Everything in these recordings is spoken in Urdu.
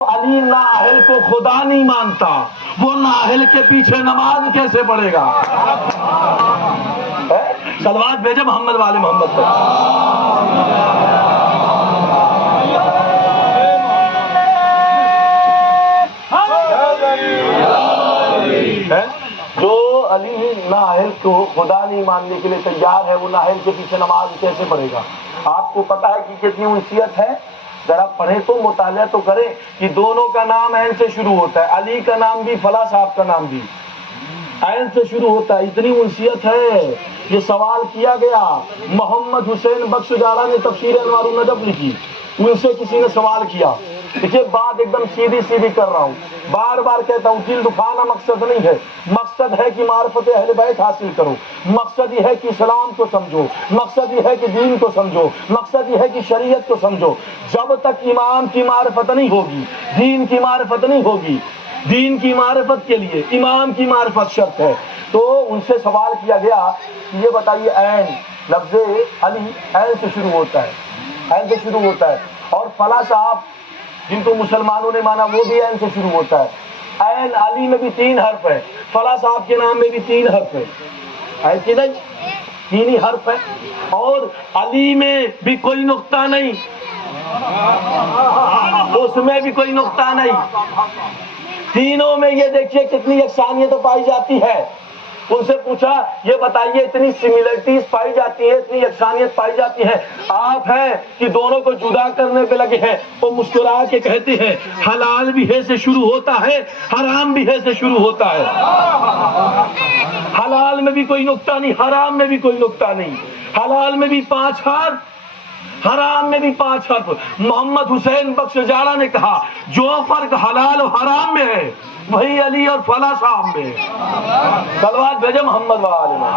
علی نااہل کو خدا نہیں مانتا، وہ نااہل کے پیچھے نماز کیسے پڑھے گا؟ صلوات بھیجے محمد والے محمد پر۔ جو علی نااہل کو خدا نہیں ماننے کے لیے تیار ہے، وہ نااہل کے پیچھے نماز کیسے پڑھے گا؟ آپ کو پتا ہے کہ کتنی انسیت ہے؟ ذرا پڑھیں تو مطالعہ تو کریں کہ دونوں کا نام عین سے شروع ہوتا ہے، علی کا نام بھی فلاں صاحب کا نام بھی عین سے شروع ہوتا ہے۔ اتنی انسیت ہے۔ یہ سوال کیا گیا، محمد حسین بخش اجالا نے تفسیر انوار النجف لکھی، ان سے کسی نے سوال کیا۔ دیکھیے بات ایک دم سیدھی سیدھی کر رہا ہوں، بار بار کہتا ہوں دل دکھانا مقصد نہیں ہے، مقصد ہے کہ معرفت اہل بیت حاصل کرو، مقصد یہ ہے کہ اسلام کو سمجھو، مقصد یہ ہے کہ دین کو سمجھو، مقصد یہ ہے کہ شریعت کو سمجھو۔ جب تک امام کی معرفت نہیں ہوگی، دین کی معرفت نہیں ہوگی، دین کی معرفت کے لیے امام کی معرفت شرط ہے۔ تو ان سے سوال کیا گیا کہ یہ بتائیے عین، لفظ علی عین سے شروع ہوتا ہے، عین سے شروع ہوتا ہے، اور فلاں صاحب جن کو مسلمانوں نے مانا وہ بھی عین سے شروع ہوتا ہے۔ عین علی میں بھی 3 حرف ہے، فلاں صاحب کے نام میں بھی 3 حرف ہے، ایسی نہیں 3 ہی حرف ہے، اور علی میں بھی کوئی نقطہ نہیں، اس میں بھی کوئی نقطہ نہیں، تینوں میں یہ دیکھیے کتنی یکسانیت پائی جاتی ہے۔ ان سے پوچھا یہ بتائیے اتنی سملرٹیز پائی جاتی ہے، اتنی یکسانیت پائی جاتی ہے، آپ ہیں کہ دونوں کو جدا کرنے پہ لگے ہیں۔ وہ مسکرا کے کہتے ہیں حلال بھی ہے سے شروع ہوتا ہے، حرام بھی ہے سے شروع ہوتا ہے۔ حلال میں بھی کوئی نقطہ نہیں، حرام میں بھی کوئی نقطہ نہیں، حلال میں بھی 5 حرف، حرام میں بھی 5 حرف۔ محمد حسین بخش اجالا نے کہا جو فرق حلال و حرام میں ہے وہی علی اور فلاں صاحب میں ہے۔ صلوات بھیجے محمد والے میں۔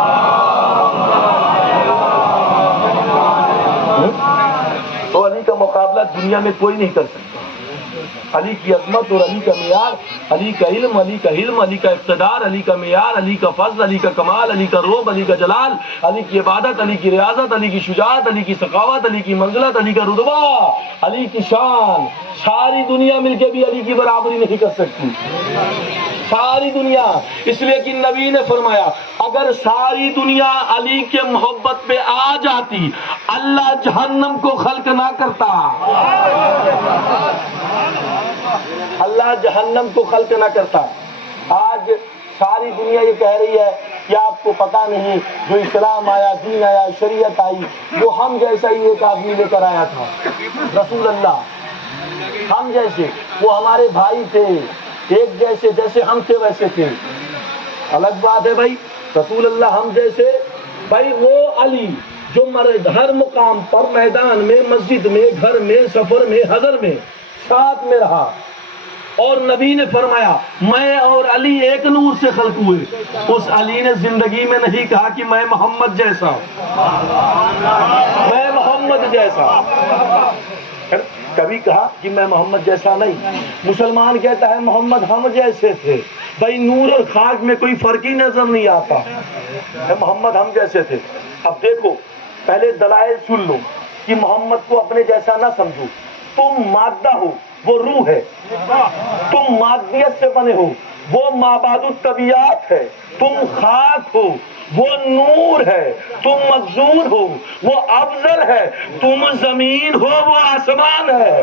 تو علی کا مقابلہ دنیا میں کوئی نہیں کر سکتا۔ علی کی عظمت اور علی کا معیار، علی کا علم، علی کا حلم، علی کا اقتدار، علی کا معیار، علی کا فضل، علی کا کمال، علی کا روب، علی کا جلال، علی کی عبادت، علی کی ریاضت، علی کی شجاعت، علی کی سخاوت، علی کی منزلت، علی کا رتبہ، علی کی شان، ساری دنیا مل کے بھی علی کی برابری نہیں کر سکتی، ساری دنیا۔ اس لیے کہ نبی نے فرمایا اگر ساری دنیا علی کے محبت پہ آ جاتی اللہ جہنم کو خلق نہ کرتا، اللہ جہنم کو خلق نہ کرتا۔ آج ساری دنیا یہ کہہ رہی ہے کہ آپ کو پتا نہیں جو اسلام آیا، دین آیا، شریعت آئی، وہ ہم جیسا ہی ایک آدمی لے کر آیا تھا، رسول اللہ، ہم جیسے، وہ ہمارے بھائی تھے، ایک جیسے، جیسے ہم تھے ویسے تھے۔ الگ بات ہے بھائی، رسول اللہ ہم جیسے، بھائی وہ علی جو ہر مقام پر، میدان میں، مسجد میں، گھر میں، سفر میں، حضر میں ساتھ میں رہا، اور نبی نے فرمایا میں اور علی ایک نور سے خلق ہوئے۔ اس علی نے زندگی میں نہیں کہا کہ میں محمد جیسا، میں محمد جیسا، کبھی کہا کہ میں محمد جیسا نہیں۔ مسلمان کہتا ہے محمد ہم جیسے تھے، بھائی نور اور خاک میں کوئی فرق ہی نظر نہیں آتا، محمد ہم جیسے تھے۔ اب دیکھو پہلے دلائل سن لو کہ محمد کو اپنے جیسا نہ سمجھو، تم مادہ ہو وہ روح ہے، تم مادیت سے بنے ہو وہ مابعد الطبیعات ہے، تم خاک ہو وہ نور ہے، تم مخزون ہو وہ افضل ہے، تم زمین ہو وہ آسمان ہے،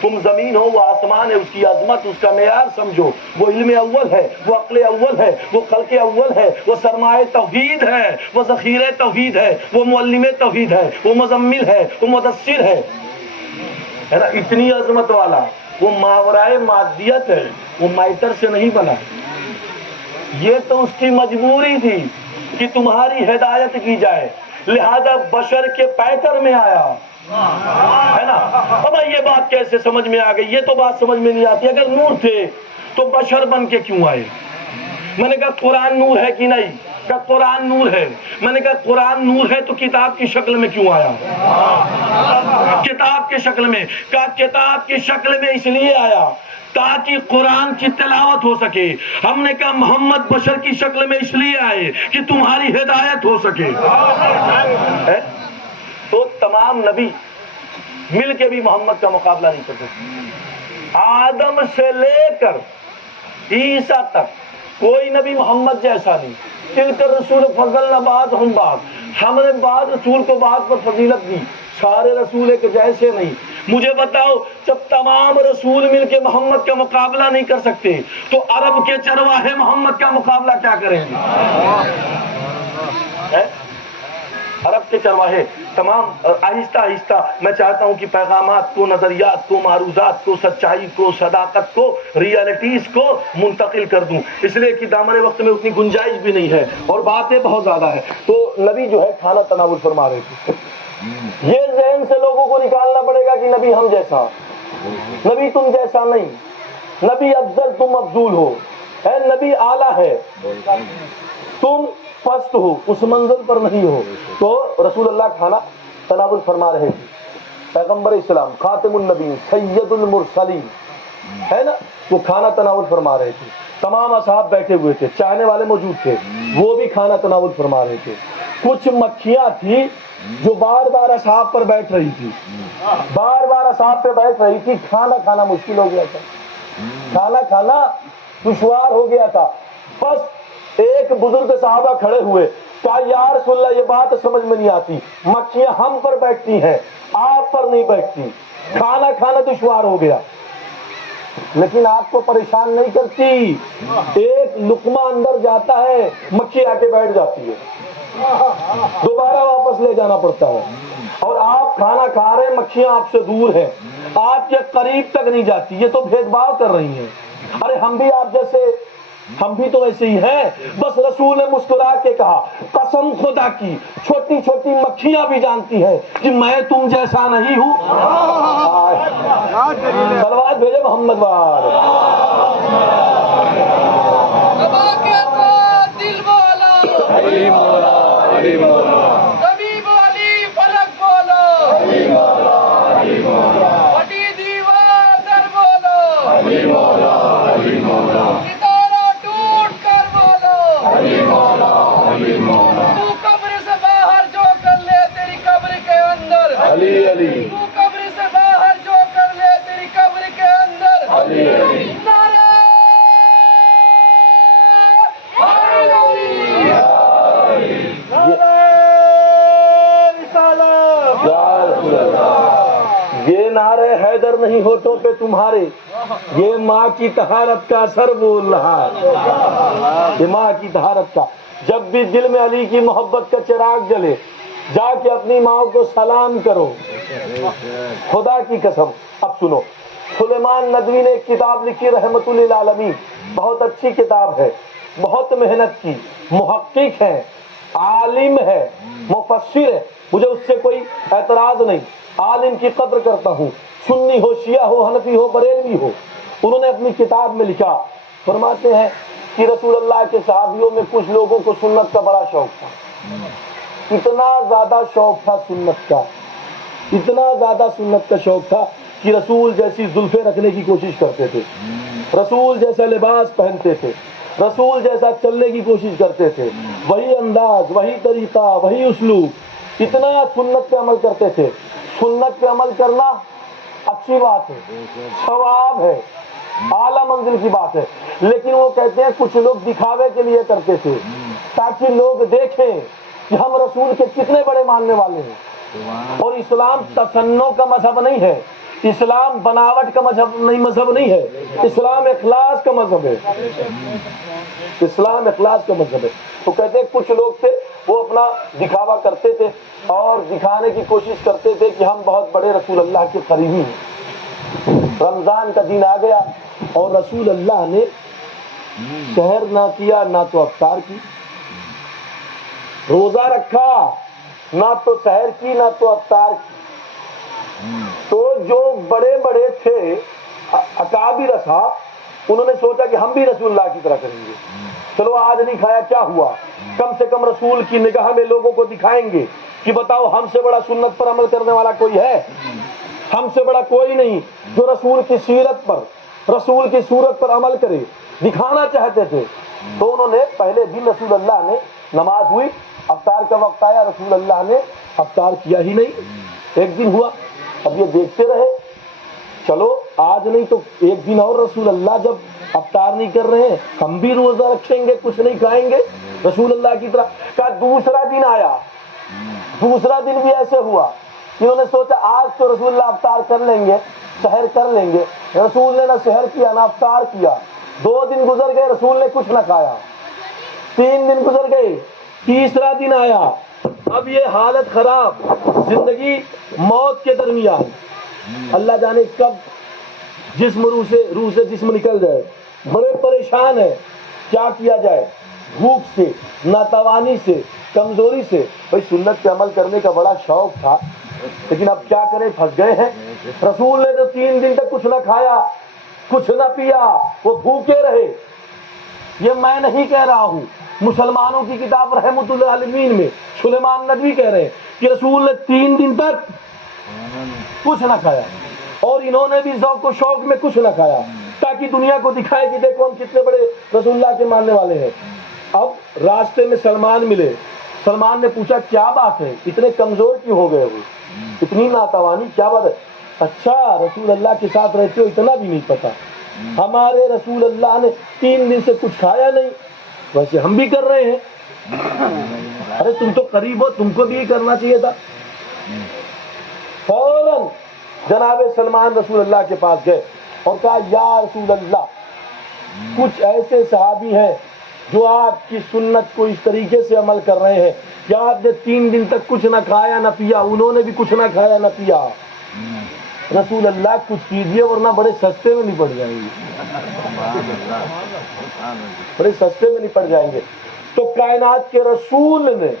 تم زمین ہو وہ آسمان ہے۔ اس کی عظمت، اس کا معیار سمجھو، وہ علم اول ہے، وہ عقل اول ہے، وہ خلق اول ہے، وہ سرمایہ توحید ہے، وہ ذخیرہ توحید ہے، وہ معلم توحید ہے، وہ مزمل ہے، وہ مدثر ہے نا، اتنی عظمت والا۔ وہ ماورائے مادیت ہے، وہ مائتر سے نہیں بنا، یہ تو اس کی مجبوری تھی کہ تمہاری ہدایت کی جائے، لہذا بشر کے پیکر میں آیا، ہے نا۔ اب یہ بات کیسے سمجھ میں آ گئی؟ یہ تو بات سمجھ میں نہیں آتی۔ اگر نور تھے تو بشر بن کے کیوں آئے؟ میں نے کہا قرآن نور ہے کہ نہیں؟ کہا قرآن نور ہے۔ میں نے کہا قرآن نور ہے تو کتاب کی شکل میں کیوں آیا؟ کتاب کی شکل میں۔ کہا کتاب کی شکل میں اس لیے آیا تاکہ قرآن کی تلاوت ہو سکے۔ ہم نے کہا محمد بشر کی شکل میں اس لیے آئے کہ تمہاری ہدایت ہو سکے۔ تو تمام نبی مل کے بھی محمد کا مقابلہ نہیں کر سکتے. آدم سے لے کر عیسیٰ تک کوئی نبی محمد جیسا نہیں. تلک الرسول فضلنا بعضهم بعض، ہم نے بعض رسول کو بعض پر فضیلت دی. سارے رسول ایک جیسے نہیں. مجھے بتاؤ، جب تمام رسول مل کے محمد کا مقابلہ نہیں کر سکتے تو عرب کے چرواہے محمد کا مقابلہ کیا کریں گے؟ عرب کے چرواہے تمام آہستہ آہستہ میں چاہتا ہوں کہ پیغامات کو، نظریات کو، معروضات کو، سچائی کو، صداقت کو، ریالٹیز کو منتقل کر دوں، اس لیے کہ دامن وقت میں اتنی گنجائش بھی نہیں ہے اور باتیں بہت زیادہ ہے. تو نبی جو ہے کھانا تناول فرما رہے تھے. یہ ذہن سے لوگوں کو نکالنا پڑے گا کہ نبی ہم جیسا، نبی تم جیسا نہیں، نبی افضل تم افضول ہو، نبی اعلیٰ ہے تم پست ہو، اس منزل پر نہیں ہو. تو رسول اللہ کھانا تناول فرما رہے تھے. پیغمبر اسلام خاتم النبی سید المرسلین ہے نا، وہ کھانا تناول فرما رہے تھے. تمام اصحاب بیٹھے ہوئے تھے، چاہنے والے موجود تھے، وہ بھی کھانا تناول فرما رہے تھے. کچھ مکھیاں تھی جو بار بار اصحاب پر بیٹھ رہی تھی، بار بار اصحاب پہ بیٹھ رہی تھی. کھانا کھانا مشکل ہو گیا تھا، کھانا کھانا دشوار ہو گیا تھا. بس ایک بزرگ صحابہ کھڑے ہوئے، کہا یا رسول اللہ یہ بات سمجھ میں نہیں آتی، مکھیاں ہم پر بیٹھتی ہیں آپ پر نہیں بیٹھتی، کھانا کھانا دشوار ہو گیا. لیکن آپ کو پریشان نہیں کرتی، ایک لقمہ اندر جاتا ہے مکھی آ کے بیٹھ جاتی ہے، دوبارہ واپس لے جانا پڑتا ہے. اور آپ کھانا کھا رہے ہیں، مکھیاں آپ سے دور ہیں، آپ کے قریب تک نہیں جاتی. یہ تو بھید بھاؤ کر رہی ہیں. ارے ہم بھی آپ جیسے، ہم بھی تو ایسے ہی ہیں. بس رسول نے مسکرا کے کہا قسم خدا کی چھوٹی چھوٹی مکھیاں بھی جانتی ہیں کہ میں تم جیسا نہیں ہوں. صلوات بھیجے محمد وار. دل بولا علی مولا، علی مولا طبیب علی فلک بولو، علی مولا، علی مولا بڑی دیوار در بولو، علی مولا، علی مولا ستارہ ٹوٹ کر بولو، علی مولا، علی مولا تو قبر سے باہر جو کر لے تیری قبر کے اندر، علی علی تو قبر سے باہر جو کر لے تیری قبر کے اندر، علی علی نعرہ یہ نعرے حیدر نہیں ہوٹوں پہ تمہارے، یہ ماں کی طہارت کا اثر بول رہا ہے. یہ ماں کی طہارت کا. جب بھی دل میں علی کی محبت کا چراغ جلے، جا کے اپنی ماں کو سلام کرو. خدا کی قسم. اب سنو، سلیمان ندوی نے ایک کتاب لکھی رحمت للعالمین، بہت اچھی کتاب ہے، بہت محنت کی، محقق ہے، عالم ہے، مفسر ہے، مجھے اس سے کوئی اعتراض نہیں. عالم کی قدر کرتا ہوں، سنی ہو، شیعہ ہو، حنفی ہو، بریلوی ہو. انہوں نے اپنی کتاب میں لکھا، فرماتے ہیں کہ رسول اللہ کے صحابیوں میں کچھ لوگوں کو سنت کا بڑا شوق تھا. اتنا زیادہ شوق تھا سنت کا، اتنا زیادہ سنت کا شوق تھا کہ رسول جیسی زلفیں رکھنے کی کوشش کرتے تھے، رسول جیسا لباس پہنتے تھے، رسول جیسا چلنے کی کوشش کرتے تھے، وہی انداز، وہی طریقہ، وہی اسلوب. اتنا سنت پہ عمل کرتے تھے. سنت پہ عمل کرنا اچھی بات ہے، ثواب ہے، اعلیٰ منزل کی بات ہے. لیکن وہ کہتے ہیں کچھ لوگ دکھاوے کے لیے کرتے تھے تاکہ لوگ دیکھیں کہ ہم رسول کے کتنے بڑے ماننے والے ہیں. اور اسلام تصنع کا مذہب نہیں ہے، اسلام بناوٹ کا مذہب نہیں ہے، اسلام اخلاص کا مذہب ہے، اسلام اخلاص کا مذہب ہے. تو کہتے ہیں کچھ لوگ تھے وہ اپنا دکھاوا کرتے تھے اور دکھانے کی کوشش کرتے تھے کہ ہم بہت بڑے رسول اللہ کے قریبی ہیں. رمضان کا دن آ گیا اور رسول اللہ نے سحر نہ کیا، نہ تو افطار کی، روزہ رکھا، نہ تو سحر کی نہ تو افطار کی. تو جو بڑے بڑے تھے اکابر اصحاب، انہوں نے سوچا کہ ہم بھی رسول اللہ کی طرح کریں گے. چلو آج نہیں کھایا کیا ہوا، کم سے کم رسول کی نگاہ میں لوگوں کو دکھائیں گے کہ بتاؤ ہم سے بڑا سنت پر عمل کرنے والا کوئی ہے؟ ہم سے بڑا کوئی نہیں جو رسول کی سیرت پر، رسول کی صورت پر عمل کرے. دکھانا چاہتے تھے. تو انہوں نے پہلے دن رسول اللہ نے، نماز ہوئی، افطار کا وقت آیا، رسول اللہ نے افطار کیا ہی نہیں. ایک دن ہوا، اب یہ دیکھتے رہے. چلو آج نہیں تو ایک دن اور رسول اللہ جب افطار نہیں کر رہے ہیں ہم بھی روزہ رکھیں گے, کچھ نہیں کھائیں گے رسول اللہ کی طرح. کا دوسرا دن آیا, دوسرا دن بھی ایسے ہوا. انہوں نے سوچا آج تو رسول اللہ افطار کر لیں گے, سحر کر لیں گے. رسول نے نہ سحر کیا نہ افطار کیا. 2 دن گزر گئے, رسول نے کچھ نہ کھایا. 3 دن گزر گئے, تیسرا دن آیا. اب یہ حالت خراب, زندگی موت کے درمیان. اللہ جانے کب جسم روح سے جسم نکل جائے. بڑے پریشان ہیں, کیا کیا جائے. بھوک سے, ناتوانی سے, کمزوری سے. بھائی سنت پہ عمل کرنے کا بڑا شوق تھا, لیکن اب کیا کریں, پھنس گئے ہیں. رسول نے تو 3 دن تک کچھ نہ کھایا, کچھ نہ پیا, وہ بھوکے رہے. یہ میں نہیں کہہ رہا ہوں, مسلمانوں کی کتاب رحمت للعالمین میں سلیمان ندوی کہہ رہے ہیں کہ رسول نے 3 دن تک کچھ نہ کھایا, اور انہوں نے بھی ذوق و شوق میں کچھ نہ کھایا تاکہ دنیا کو دکھائے کہ دیکھو ہم کتنے بڑے رسول اللہ کے ماننے والے ہیں. اب راستے میں سلمان ملے. سلمان نے پوچھا کیا بات ہے, اتنے کمزور کیوں ہو گئے ہو, اتنی ناتوانی, کیا بات ہے. اچھا رسول اللہ کے ساتھ رہتے ہو اتنا بھی نہیں پتا. ہمارے رسول اللہ نے 3 دن سے کچھ کھایا نہیں, ویسے ہم بھی کر رہے ہیں. ارے تم تو قریب ہو, تم کو بھی یہ کرنا چاہیے تھا. فوراً جناب سلمان رسول اللہ کے پاس گئے اور کہا یا رسول اللہ, کچھ ایسے صحابی ہیں جو آپ کی سنت کو اس طریقے سے عمل کر رہے ہیں کہ آپ نے 3 دن تک کچھ نہ کھایا نہ پیا, انہوں نے بھی کچھ نہ کھایا نہ پیا. رسول اللہ کچھ کیجیے ورنہ بڑے سستے میں نہیں پڑ جائیں گے, بڑے سستے میں نہیں پڑ جائیں گے. تو کائنات کے رسول نے,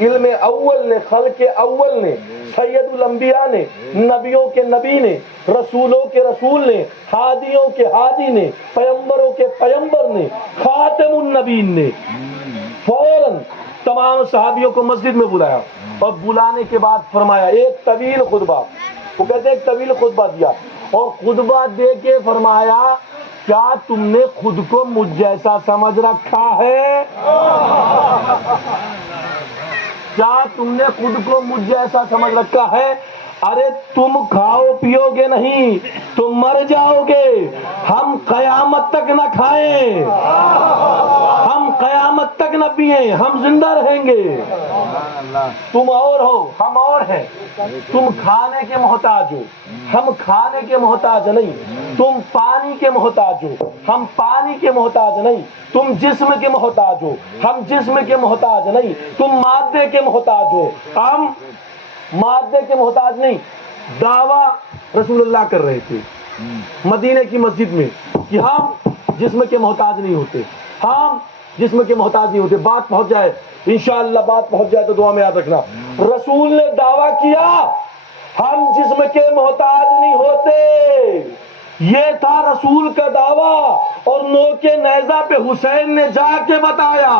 علم اول نے, خلق اول نے, سید الانبیاء نے, نبیوں کے نبی نے, رسولوں کے رسول نے, ہادیوں کے ہادی نے, پیغمبروں کے پیغمبر نے, خاتم النبیین نے فوراً تمام صحابیوں کو مسجد میں بلایا اور بلانے کے بعد فرمایا ایک طویل خطبہ. وہ کہتے ایک طویل خطبہ دیا اور خطبہ دے کے فرمایا کیا تم نے خود کو مجھ جیسا سمجھ رکھا ہے, کیا تم نے خود کو مجھ جیسا سمجھ رکھا ہے. ارے تم کھاؤ پیو گے نہیں, تم مر جاؤ گے. ہم قیامت تک نہ کھائیں, ہم قیامت تک نہ پیئیں, ہم زندہ رہیں گے. تم اور ہو, ہم اور ہیں. تم کھانے کے محتاج ہو, ہم کھانے کے محتاج نہیں. تم پانی کے محتاج ہو, ہم پانی کے محتاج نہیں. تم جسم کے محتاج ہو, ہم جسم کے محتاج نہیں. تم مادے کے محتاج ہو, ہم مادے کے محتاج نہیں. دعویٰ رسول اللہ کر رہے تھے مدینے کی مسجد میں کہ ہم جسم کے محتاج نہیں ہوتے, ہم جسم کے محتاج نہیں ہوتے. بات پہنچ جائے انشاءاللہ, بات پہنچ جائے تو دعا میں یاد رکھنا. رسول نے دعویٰ کیا ہم جسم کے محتاج نہیں ہوتے, یہ تھا رسول کا دعویٰ. اور نوکے نیزہ پہ حسین نے جا کے بتایا,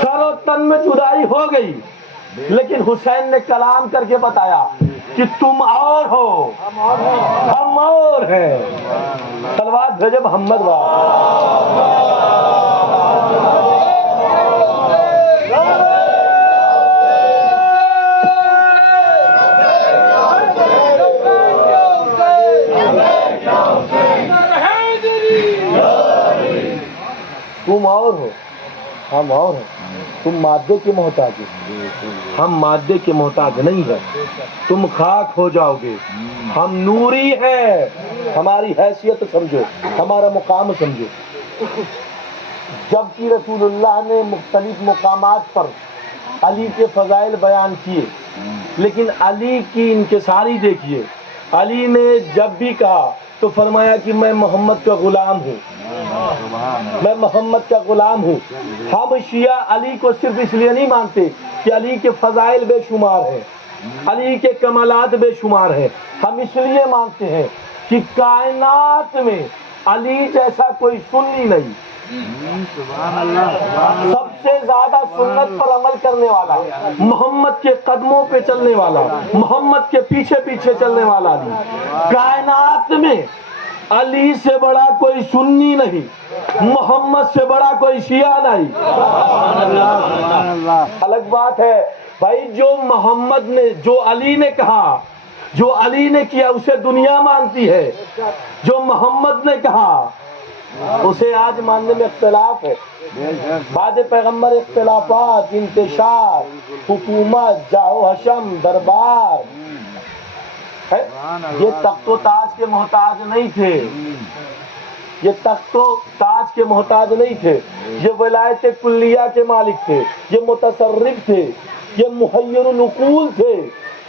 سر و تن میں جدائی ہو گئی لیکن حسین نے کلام کر کے بتایا کہ تم اور ہو, ہم اور ہیں. صلوات بھیجے محمد تم اور ہو, ہم اور ہیں. تم مادے کے محتاج ہو, ہم مادے کے محتاج نہیں ہیں. تم خاک ہو جاؤ گے, ہم نوری ہیں. ہماری حیثیت سمجھو, ہمارا مقام سمجھو. جبکہ رسول اللہ نے مختلف مقامات پر علی کے فضائل بیان کیے, لیکن علی کی انکساری دیکھیے. علی نے جب بھی کہا تو فرمایا کہ میں محمد کا غلام ہوں, میں محمد کا غلام ہوں. ہم شیعہ علی کو صرف اس لیے نہیں مانتے کہ علی کے فضائل بے شمار ہیں, علی کے کمالات بے شمار ہیں. ہم اس لیے مانتے ہیں کہ کائنات میں علی جیسا کوئی سنی نہیں. سب سے زیادہ سنت پر عمل کرنے والا, محمد کے قدموں پہ چلنے والا, محمد کے پیچھے پیچھے چلنے والا علی. کائنات میں علی سے بڑا کوئی سنی نہیں, محمد سے بڑا کوئی شیعہ نہیں. الگ بات ہے بھائی جو محمد نے، جو علی نے کہا، جو علی نے کیا اسے دنیا مانتی ہے، جو محمد نے کہا اسے آج ماننے میں اختلاف ہے۔ بعد پیغمبر اختلافات، انتشار، حکومت، جاؤ حشم، دربار ہے۔ یہ تخت و تاج کے محتاج نہیں تھے، یہ تخت و تاج کے محتاج نہیں تھے، یہ ولایت کلیہ کے مالک تھے، یہ متصرف تھے، یہ محیر العقول تھے۔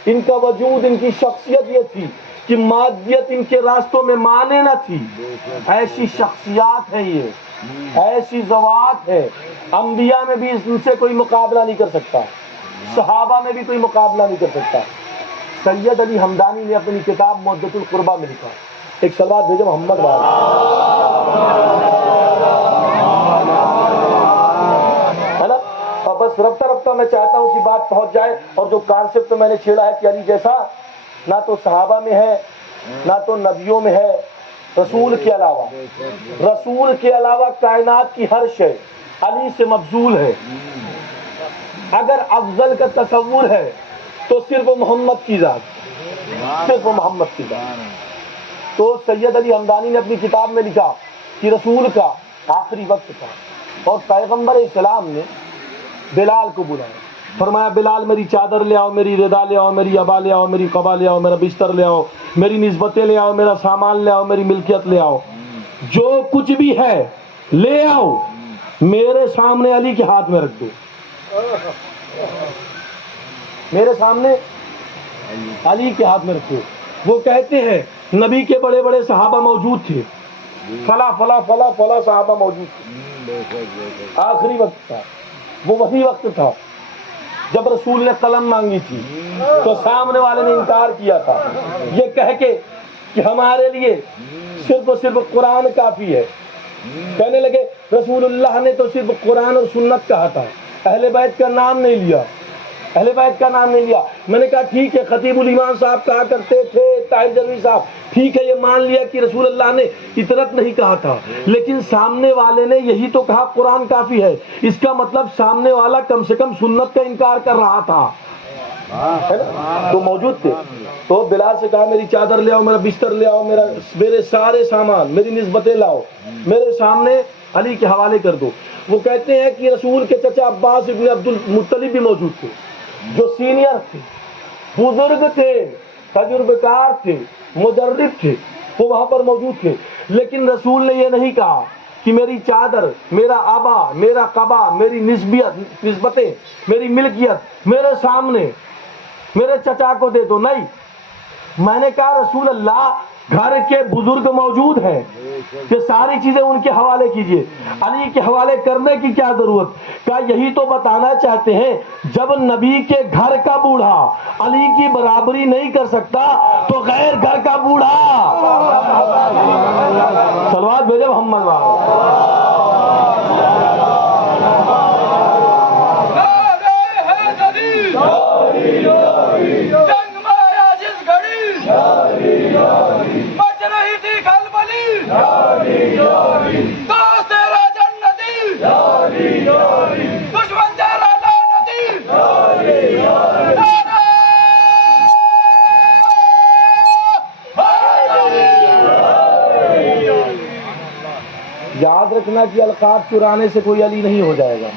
ان کا وجود، ان کی شخصیت یہ تھی کہ مادیت ان کے راستوں میں مانے نہ تھی۔ ایسی شخصیات ہیں، یہ ایسی ذوات ہے، انبیاء میں بھی ان سے کوئی مقابلہ نہیں کر سکتا، صحابہ میں بھی کوئی مقابلہ نہیں کر سکتا۔ سید علی ہمدانی نے اپنی کتاب مودۃ القربہ میں لکھا، ایک صلوات بھیجو محمد والے، ہے نا؟ اور بس رفتہ رفتہ میں چاہتا ہوں کہ بات پہنچ جائے، اور جو کانسیپٹ میں نے چھیڑا ہے کہ علی جیسا نہ تو صحابہ میں ہے، نہ تو نبیوں میں ہے، رسول کے علاوہ، رسول کے علاوہ کائنات کی ہر شے علی سے مفضول ہے۔ اگر افضل کا تصور ہے تو صرف محمد کی ذات، صرف محمد کی ذات۔ تو سید علی ہمدانی نے اپنی کتاب میں لکھا کہ رسول کا آخری وقت تھا، اور پیغمبر اسلام نے بلال کو بلایا، فرمایا بلال میری چادر لے آؤ، میری ردا لے آؤ، میری ابا لے آؤ، میری قبا لے آؤ، میرا بستر لے آؤ، میری نسبتیں لے آؤ، میرا سامان لے آؤ، میری ملکیت لے آؤ، جو کچھ بھی ہے لے آؤ، میرے سامنے علی کے ہاتھ میں رکھ دو، میرے سامنے علی کے ہاتھ میں رکھو۔ وہ کہتے ہیں نبی کے بڑے بڑے صحابہ موجود تھے، فلا فلا فلا فلا صحابہ موجود تھے، آخری وقت تھا، وہ وہی وقت تھا جب رسول نے قلم مانگی تھی تو سامنے والے نے انکار کیا تھا، یہ کہہ کے کہ ہمارے لیے صرف اور صرف قرآن کافی ہے۔ کہنے لگے رسول اللہ نے تو صرف قرآن اور سنت کہا تھا، اہل بیت کا نام نہیں لیا، اہل بیت کا نام نہیں لیا۔ میں نے کہا ٹھیک ہے، خطیب الایمان صاحب کہا کرتے تھے، طاہر جلوی صاحب، ٹھیک ہے یہ مان لیا کہ رسول اللہ نے اطرت نہیں کہا تھا، لیکن سامنے والے نے یہی تو کہا قرآن کافی ہے، اس کا مطلب سامنے والا کم سے کم سنت کا انکار کر رہا تھا، ہے نا؟ تو موجود تھے۔ تو بلال سے کہا میری چادر لے آؤ، میرا بستر لے آؤ، میرے سارے سامان، میری نسبتیں لاؤ، میرے سامنے علی کے حوالے کر دو۔ وہ کہتے ہیں کہ رسول کے چچا عباس ابن عبد المطلب بھی موجود تھے، جو سینئر تھے، بزرگ تھے، تجربہ کار تھے، مجرب تھے، وہ وہاں پر موجود تھے، لیکن رسول نے یہ نہیں کہا کہ میری چادر، میرا آبا، میرا قبا، میری نسبتیں، میری ملکیت میرے سامنے میرے چچا کو دے دو، نہیں۔ میں نے کہا رسول اللہ گھر کے بزرگ موجود ہیں کہ ساری چیزیں ان کے حوالے کیجئے، علی کے حوالے کرنے کی کیا ضرورت؟ کہا یہی تو بتانا چاہتے ہیں جب نبی کے گھر کا بوڑھا علی کی برابری نہیں کر سکتا تو غیر گھر کا بوڑھا، صلوات بھیجے محمد والے۔ جنگ میں عاجز گھڑی بچ رہی تھی کھلبلی، دوست تیرا جنتی، دشمن تیرا لعنتی، یاد رکھنا کہ القاب چرانے سے کوئی علی نہیں ہو جائے گا،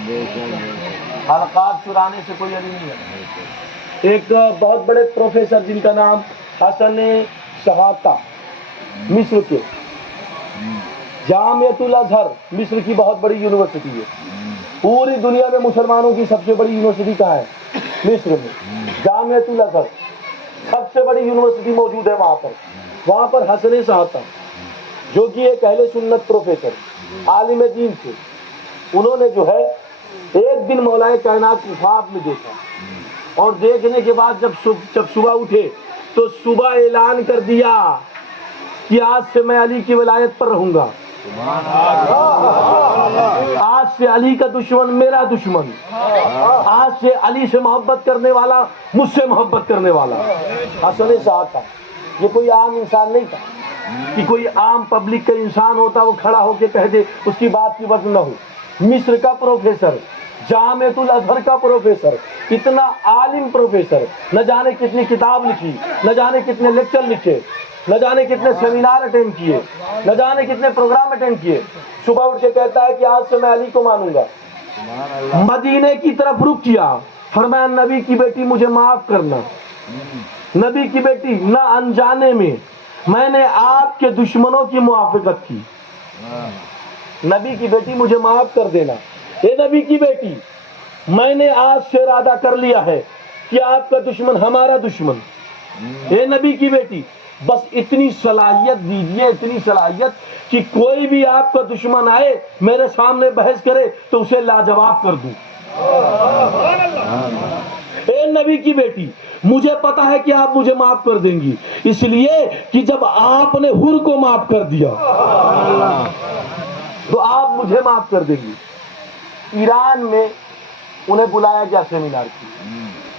القاب چرانے سے کوئی علی نہیں ہے۔ ایک بہت بڑے پروفیسر جن کا نام حسن شہاتا، مصر کے، جامعۃ الازہر مصر کی بہت بڑی یونیورسٹی ہے، پوری دنیا میں مسلمانوں کی سب سے بڑی یونیورسٹی کہاں ہے؟ مصر میں، جامعۃ الازہر سب سے بڑی یونیورسٹی موجود ہے وہاں پر حسن شہاتا جو کہ ایک اہل سنت پروفیسر عالم دین تھے، انہوں نے جو ہے ایک دن مولا کائنات کو خواب میں دیکھا، اور دیکھنے کے بعد جب صبح اٹھے تو صبح اعلان کر دیا کہ آج سے میں علی کی ولایت پر رہوں گا، آج سے علی کا دشمن میرا دشمن، آج سے علی سے محبت کرنے والا مجھ سے محبت کرنے والا۔ حسن شہاتا یہ کوئی عام انسان نہیں تھا کہ کوئی عام پبلک کا انسان ہوتا وہ کھڑا ہو کے کہہ دے، اس کی بات کی وزن نہ ہو۔ مصر کا پروفیسر، جامعۃ الازہر کا پروفیسر، اتنا عالم پروفیسر، نہ جانے کتنی کتاب لکھی، نہ جانے کتنے لیکچر لکھے، نہ جانے کتنے سیمینار اٹینڈ کیے، نہ جانے کتنے پروگرام اٹینڈ کیے، صبح اٹھ کے کہتا ہے کہ آج سے میں علی کو مانوں گا. مدینے کی طرف رخ کیا، فرمایا نبی کی بیٹی مجھے معاف کرنا، نبی کی بیٹی نہ انجانے میں نے آپ کے دشمنوں کی موافقت کی، نبی کی بیٹی مجھے معاف کر دینا. اے نبی کی بیٹی، میں نے آج سے ارادہ کر لیا ہے کہ آپ کا دشمن ہمارا دشمن. اے نبی کی بیٹی، بس اتنی صلاحیت دیجیے، اتنی صلاحیت کہ کوئی بھی آپ کا دشمن آئے میرے سامنے بحث کرے تو اسے لاجواب کر دوں. اے نبی کی بیٹی، مجھے پتا ہے کہ آپ مجھے معاف کر دیں گی، اس لیے کہ جب آپ نے حر کو معاف کر دیا تو آپ مجھے معاف کر دیں گی. ایران میں انہیں بلایا گیا سیمینار کی.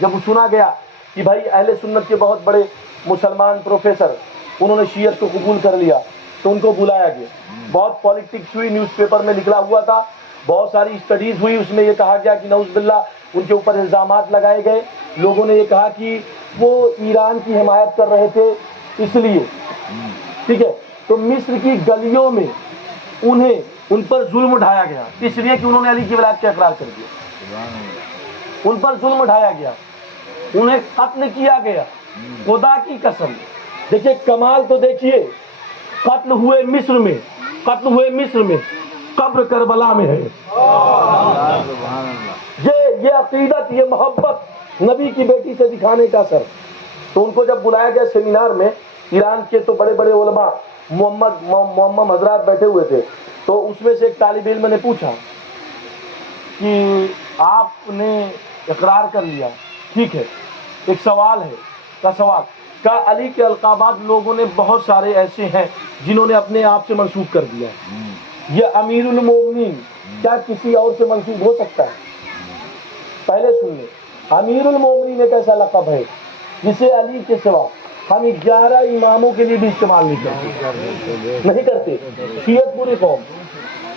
جب وہ سنا گیا کہ بھائی اہل سنت کے بہت بڑے مسلمان پروفیسر انہوں نے شیعت کو قبول کر لیا، تو ان کو بلایا گیا. بہت پالیٹکس ہوئی، نیوز پیپر میں نکلا ہوا تھا، بہت ساری اسٹڈیز ہوئی، اس میں یہ کہا گیا کہ نعوذ باللہ ان کے اوپر الزامات لگائے گئے. لوگوں نے یہ کہا کہ وہ ایران کی حمایت کر رہے تھے اس لیے. ٹھیک ہے، تو مصر کی گلیوں میں ان پر ظلم ڈھایا گیا اس لیے کہ انہوں نے علی کی ولایت کا اقرار کر دیا. ان پر ظلم ڈھایا گیا، انہیں قتل کیا گیا. خدا کی قسم، دیکھیے کمال تو دیکھیے، قتل ہوئے مصر میں، قبر کربلا میں ہے. یہ عقیدت، یہ محبت نبی کی بیٹی سے دکھانے کا اثر. تو ان کو جب بلایا گیا سیمینار میں، ایران کے تو بڑے بڑے علماء محمد حضرات بیٹھے ہوئے تھے، تو اس میں سے ایک طالب علم نے پوچھا کہ آپ نے اقرار کر لیا، ٹھیک ہے، ایک سوال ہے کا علی کے القابات لوگوں نے بہت سارے ایسے ہیں جنہوں نے اپنے آپ سے منسوب کر دیا ہے، یہ امیر المومنین کیا کسی اور سے منسوب ہو سکتا ہے؟ پہلے سنیے، امیر المومنین ایک ایسا لقب ہے جسے علی کے سوا ہم 11 اماموں کے لیے بھی استعمال نہیں کرتے. شیعت پوری قوم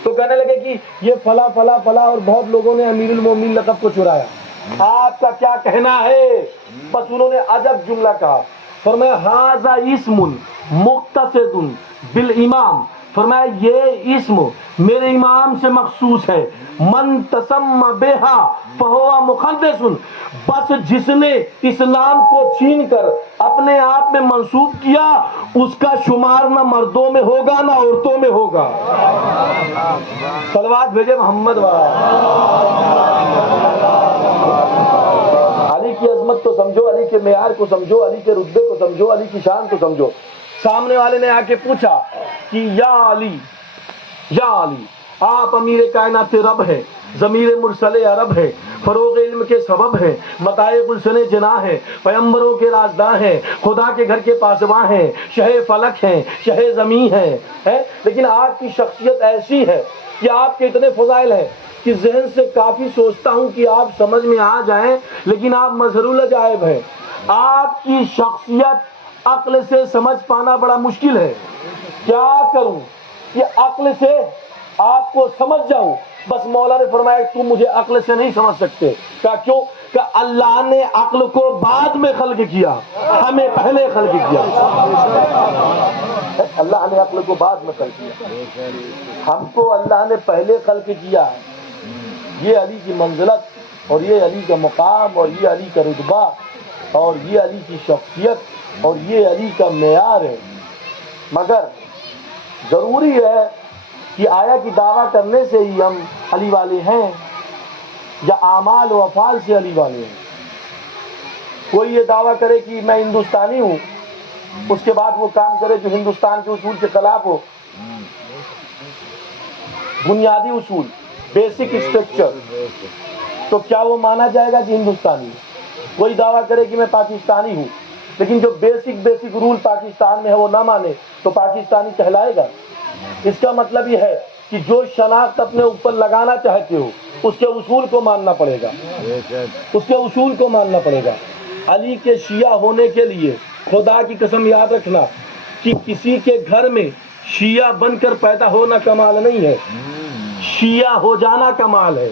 تو کہنے لگے کہ یہ فلاں فلاں فلاں، اور بہت لوگوں نے امیر المومنین لقب کو چرایا. آپ کا کیا کہنا ہے؟ بس انہوں نے عجب جملہ کہا، فرمایا ھذا اسم مختص بالامام، فرمایا یہ اسم میرے امام سے مخصوص ہے. من تسم بہا فہو مخدس، بس جس نے اسلام کو چھین کر اپنے آپ میں منسوب کیا اس کا شمار نہ مردوں میں ہوگا نہ عورتوں میں ہوگا. صلوات بھیجے محمد علی کی عظمت کو سمجھو، علی کے معیار کو سمجھو، علی کے رتبے کو سمجھو، علی کی شان کو سمجھو. سامنے والے نے آ کے پوچھا کہ یا علی آپ امیر کائنات رب ہے، ضمیر مرسل عرب ہے، فروغ علم کے سبب ہے، متاع گلشن جناح ہے، پیمبروں کے رازداں ہیں، خدا کے گھر کے پاسباں ہیں، شہ فلک ہیں، شہ زمین ہیں. لیکن آپ کی شخصیت ایسی ہے کہ آپ کے اتنے فضائل ہیں کہ ذہن سے کافی سوچتا ہوں کہ آپ سمجھ میں آ جائیں، لیکن آپ مظہر العجائب ہیں. آپ کی شخصیت عقل سے سمجھ پانا بڑا مشکل ہے. کیا کروں کہ عقل سے آپ کو سمجھ جاؤں؟ بس مولا نے فرمایا تم مجھے عقل سے نہیں سمجھ سکتے. کیوں؟ کہ اللہ نے عقل کو بعد میں خلق کیا، ہمیں پہلے خلق کیا. اللہ نے عقل کو بعد میں خلق کیا، ہم کو اللہ نے پہلے خلق کیا. یہ علی کی منزلت اور یہ علی کا مقام اور یہ علی کا رتبہ اور یہ علی کی شخصیت اور یہ علی کا معیار ہے. مگر ضروری ہے کہ آیا کہ دعویٰ کرنے سے ہی ہم علی والے ہیں یا اعمال و افعال سے علی والے ہیں؟ کوئی یہ دعویٰ کرے کہ میں ہندوستانی ہوں، اس کے بعد وہ کام کرے جو ہندوستان کے اصول کے خلاف ہو، بنیادی اصول، بیسک اسٹرکچر، تو کیا وہ مانا جائے گا کہ ہندوستانی ہے؟ کوئی دعویٰ کرے کہ میں پاکستانی ہوں لیکن جو بیسک رول پاکستان میں ہے وہ نہ مانے تو پاکستانی کہلائے گا؟ اس کا مطلب یہ ہے کہ جو شناخت اپنے اوپر لگانا چاہتے ہو اس کے اصول کو ماننا پڑے گا، اس کے اصول کو ماننا پڑے گا. علی کے شیعہ ہونے کے لیے خدا کی قسم یاد رکھنا کہ کسی کے گھر میں شیعہ بن کر پیدا ہونا کمال نہیں ہے، شیعہ ہو جانا کمال ہے.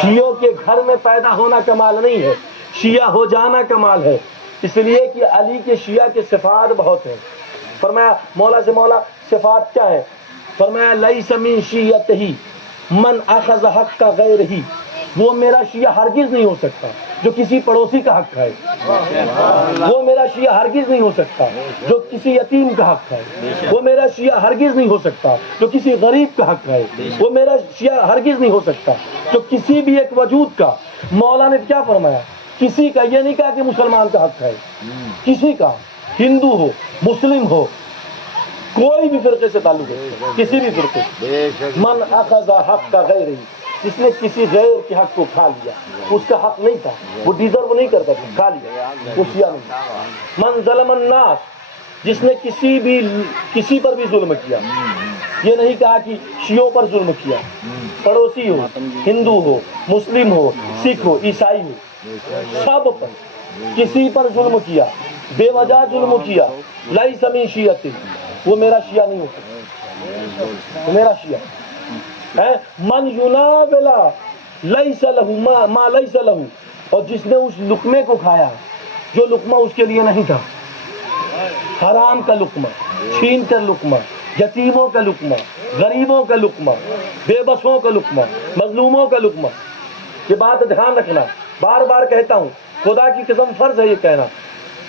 شیعوں کے گھر میں پیدا ہونا کمال نہیں ہے، شیعہ ہو جانا کمال ہے، اس لیے کہ علی کے شیعہ کے صفات بہت ہیں۔ فرمایا مولا سے مولا صفات کیا ہے؟ فرمایا لیس من شیعتہ من اخذ حق کا غیر ہی، وہ میرا شیعہ ہرگز نہیں ہو سکتا جو کسی پڑوسی کا حق کھائے، وہ میرا شیعہ ہرگز نہیں ہو سکتا جو کسی یتیم کا حق کھائے، وہ میرا شیعہ ہرگز نہیں ہو سکتا جو کسی غریب کا حق کھائے، وہ میرا شیعہ ہرگز نہیں ہو سکتا جو کسی بھی ایک وجود کا۔ مولا نے کیا فرمایا؟ کسی کا، یہ نہیں کہا کہ مسلمان کا حق کھائے، کسی کا، ہندو ہو مسلم ہو کوئی بھی فرقے سے تعلق ہے، کسی بھی فرقے سے، من اخذ حق کا غیر ہی، جس نے کسی غیر کے حق کو کھا لیا، اس کا حق نہیں تھا، وہ ڈیزرو نہیں کرتا تھا، کھا لیا، وہ شیعہ نہیں۔ من ظلم الناس، جس نے کسی پر بھی ظلم کیا، یہ نہیں کہا کہ شیعوں پر ظلم کیا، پڑوسی ہو، ہندو ہو، مسلم ہو، سکھ ہو، عیسائی ہو، سب پر کسی پر ظلم کیا، بے وجہ ظلم کیا، لیس من شیعتہ، وہ میرا شیعہ نہیں ہو سکتا، وہ میرا شیعہ ہے۔ من یناولا لیس لہ ما لیس لہ، اور جس نے اس لقمے کو کھایا جو لقمہ اس کے لیے نہیں تھا، حرام کا لقمہ، چھین کر لقمہ، یتیموں کا لقمہ، غریبوں کا لقمہ، بے بسوں کا لقمہ، مظلوموں کا لقمہ۔ یہ بات دھیان رکھنا، بار بار کہتا ہوں، خدا کی قسم فرض ہے یہ کہنا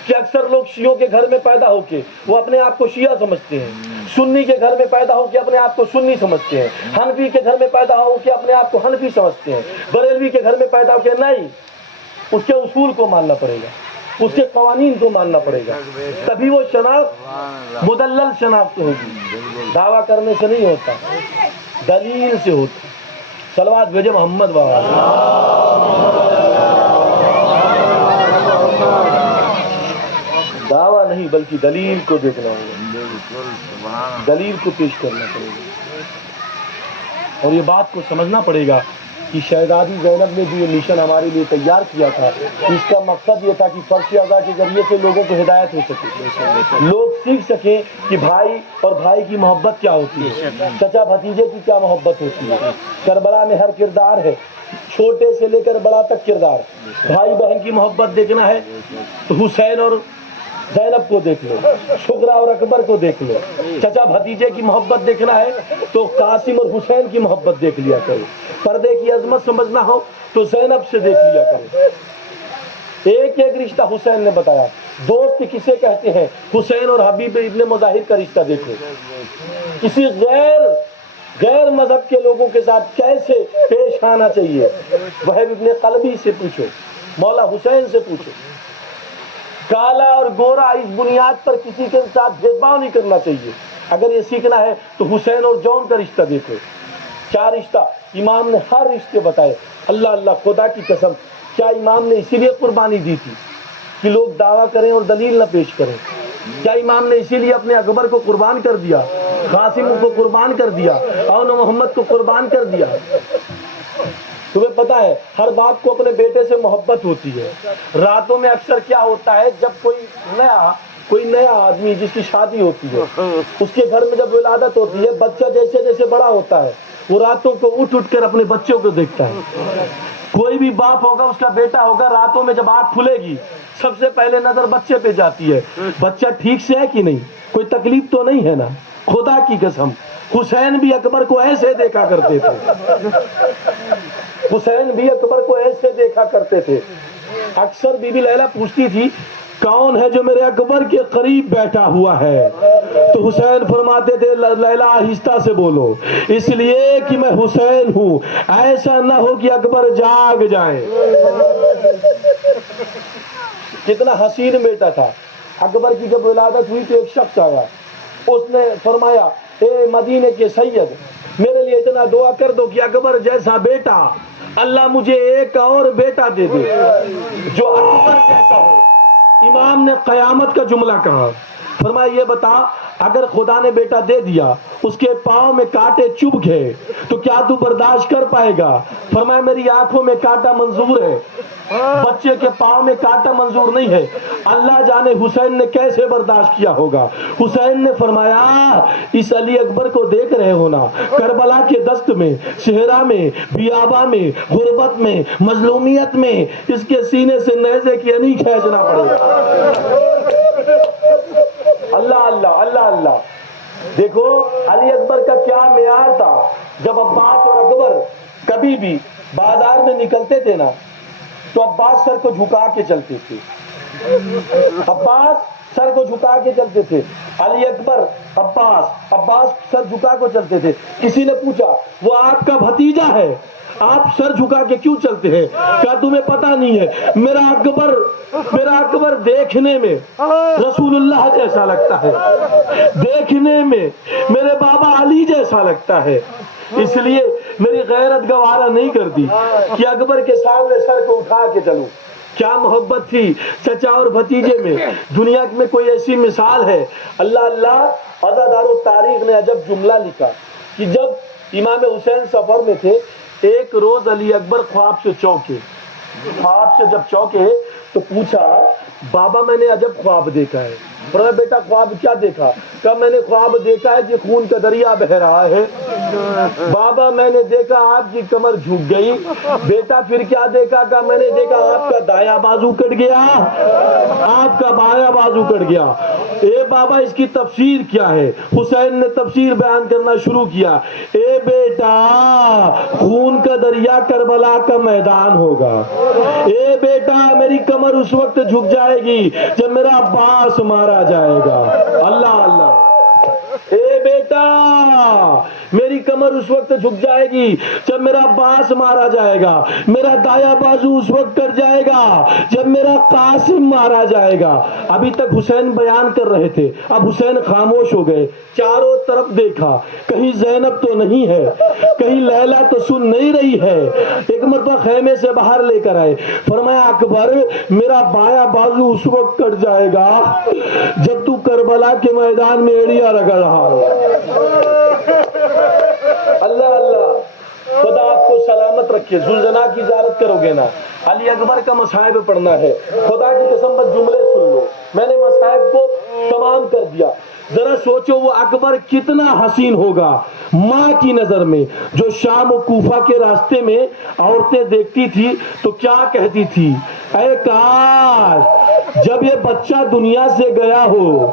کہ اکثر لوگ شیعوں کے گھر میں پیدا ہو کے وہ اپنے آپ کو شیعہ سمجھتے ہیں، سنی کے گھر میں پیدا ہو کے اپنے آپ کو سنی سمجھتے ہیں، حنفی کے گھر میں پیدا ہو کے اپنے آپ کو حنفی سمجھتے ہیں، بریلوی کے گھر میں پیدا ہو کے نہیں، اس کے اصول کو ماننا پڑے گا، اس کے قوانین کو ماننا پڑے گا، تبھی وہ شناخت مدلل شناخت ہوگی۔ دعویٰ کرنے سے نہیں ہوتا، دلیل سے ہوتا۔ صلوات بھیجے محمد بابا۔ دعویٰ نہیں بلکہ دلیل کو دیکھنا ہوگا، دلیل کو پیش کرنا پڑے گا، اور یہ بات کو سمجھنا پڑے گا کہ شہزادی زینب نے بھی یہ مشن ہمارے لیے تیار کیا تھا۔ اس کا مقصد یہ تھا کہ فرش اعضاء کے ذریعے سے لوگوں کو ہدایت ہو سکے، لوگ سیکھ سکیں کہ بھائی اور بھائی کی محبت کیا ہوتی ہے، چچا بھتیجے کی کیا محبت ہوتی ہے۔ کربلا میں ہر کردار ہے، چھوٹے سے لے کر بڑا تک کردار۔ بھائی بہن کی محبت دیکھنا ہے تو حسین اور زینب کو دیکھ لو، شکرا اور اکبر کو دیکھ لو۔ چچا بھتیجے کی محبت دیکھنا ہے تو قاسم اور حسین کی محبت دیکھ لیا کرو۔ پردے کی عظمت سمجھنا ہو تو زینب سے دیکھ لیا کرو۔ ایک ایک رشتہ حسین نے بتایا۔ دوست کسے کہتے ہیں؟ حسین اور حبیب ابن مظاہر کا رشتہ دیکھو۔ کسی غیر مذہب کے لوگوں کے ساتھ کیسے پیش آنا چاہیے، وہب ابن قلبی سے پوچھو، مولا حسین سے پوچھو۔ کالا اور گورا اس بنیاد پر کسی کے ساتھ بھید بھاؤ نہیں کرنا چاہیے۔ اگر یہ سیکھنا ہے تو حسین اور جون کا رشتہ دیکھو۔ کیا رشتہ؟ امام نے ہر رشتے بتائے۔ اللہ اللہ، خدا کی قسم، کیا امام نے اسی لیے قربانی دی تھی کہ لوگ دعویٰ کریں اور دلیل نہ پیش کریں؟ کیا امام نے اسی لیے اپنے اکبر کو قربان کر دیا، قاسم کو قربان کر دیا، اون محمد کو قربان کر دیا؟ تمہیں پتا ہے ہر باپ کو اپنے بیٹے سے محبت ہوتی ہے۔ راتوں میں اکثر کیا ہوتا ہے، جب کوئی نیا آدمی جس کی شادی ہوتی ہے، اس کے گھر میں جب ولادت ہوتی ہے، بچہ جیسے جیسے بڑا ہوتا ہے وہ راتوں کو اٹھ کر اپنے بچوں کو دیکھتا ہے۔ کوئی بھی باپ ہوگا، اس کا بیٹا ہوگا، راتوں میں جب آنکھ کھلے گی سب سے پہلے نظر بچے پہ جاتی ہے، بچہ ٹھیک سے ہے کہ نہیں، کوئی تکلیف تو نہیں ہے نا؟ خدا کی قسم حسین بھی اکبر کو ایسے دیکھا کرتے تھے، حسین بھی اکبر کو ایسے دیکھا کرتے تھے۔ اکثر بی بی لیلا پوچھتی تھی کون ہے جو میرے اکبر کے قریب بیٹھا ہوا ہے، تو حسین فرماتے تھے لیلا آہستہ سے بولو، اس لیے کہ میں حسین ہوں، ایسا نہ ہو کہ اکبر جاگ جائیں۔ کتنا حسین بیٹا تھا۔ اکبر کی جب ولادت ہوئی تو ایک شخص آیا، اس نے فرمایا اے مدینے کے سید، میرے لیے اتنا دعا کر دو کہ اکبر جیسا بیٹا اللہ مجھے ایک اور بیٹا دے دے جو اکبر جیسا ہو۔ امام نے قیامت کا جملہ کہا، فرمایا یہ بتا اگر خدا نے بیٹا دے دیا اس کے پاؤں میں کانٹے چبھ گئے تو کیا تو برداشت کر پائے گا؟ فرمایا میری آنکھوں میں کانٹا منظور ہے، بچے کے پاؤں میں کانٹا منظور نہیں ہے۔ اللہ جانے حسین نے کیسے برداشت کیا ہوگا۔ حسین نے فرمایا اس علی اکبر کو دیکھ رہے ہو نا، کربلا کے دست میں، صحرا میں، بیابا میں، غربت میں، مظلومیت میں، اس کے سینے سے نیزے کی نہیں کھینچنا پڑے گا۔ اللہ اللہ اللہ اللہ۔ دیکھو علی اکبر کا کیا معیار تھا۔ جب عباس اور اکبر کبھی بھی بازار میں نکلتے تھے نا تو عباس سر کو جھکا کے چلتے تھے، عباس سر کو جھکا کے چلتے تھے، علی اکبر عباس سر جھکا کے چلتے تھے۔ کسی نے پوچھا وہ آپ کا بھتیجا ہے، آپ سر جھکا کے کیوں چلتے ہیں؟ کیا تمہیں پتا نہیں ہے میرا اکبر دیکھنے میں رسول اللہ جیسا لگتا ہے، دیکھنے میں میرے بابا علی جیسا لگتا ہے، اس لیے میری غیرت گوارا نہیں کرتی کہ اکبر کے سامنے سر کو اٹھا کے چلوں۔ کیا محبت تھی چچا اور بھتیجے میں۔ دنیا میں کوئی ایسی مثال ہے؟ اللہ اللہ۔ عزادار تاریخ نے عجب جملہ لکھا کہ جب امام حسین سفر میں تھے ایک روز علی اکبر خواب سے چونکے، خواب سے جب چونکے تو پوچھا بابا میں نے عجب خواب دیکھا ہے۔ فرمایا بیٹا خواب کیا دیکھا؟ کہا میں نے خواب دیکھا ہے کہ خون کا دریا بہ رہا ہے۔ بابا میں نے دیکھا آپ کی کمر جھک گئی۔ بیٹا پھر کیا دیکھا؟ کہا میں نے دیکھا آپ کا دایاں بازو کٹ گیا، آپ کا بایاں بازو کٹ گیا۔ اے بابا اس کی تفسیر کیا ہے؟ حسین نے تفسیر بیان کرنا شروع کیا۔ اے بیٹا خون کا دریا کربلا کا میدان ہوگا۔ اے بیٹا میری کمر اس وقت جھک جائے گی جب میرا عباس مارا جائے گا۔ اللہ اللہ۔ اے بیٹا میری کمر اس وقت جھک جائے گی جب میرا عباس مارا جائے گا، میرا دایاں بازو اس وقت کٹ جائے گا جب میرا قاسم مارا جائے گا۔ ابھی تک حسین بیان کر رہے تھے، اب حسین خاموش ہو گئے، چاروں طرف دیکھا، کہیں زینب تو نہیں ہے، کہیں لیلا تو سن نہیں رہی ہے۔ ایک مرتبہ خیمے سے باہر لے کر آئے، فرمایا اکبر میرا بایاں بازو اس وقت کٹ جائے گا جب تو کربلا کے میدان میں ایڑیاں رگڑ رہا ہو۔ اللہ اللہ۔ خدا آپ کو سلامت رکھے۔ زلزلہ کی زیارت کرو گے نا، علی اکبر کا مصائب پڑھنا ہے، خدا کی قسم بس جملے سن لو، میں نے مصائب کو تمام کر دیا۔ ذرا سوچو وہ اکبر کتنا حسین ہوگا ماں کی نظر میں، جو شام و کوفہ کے راستے میں عورتیں دیکھتی تھی تو کیا کہتی تھی؟ اے کاش جب یہ بچہ دنیا سے گیا ہو،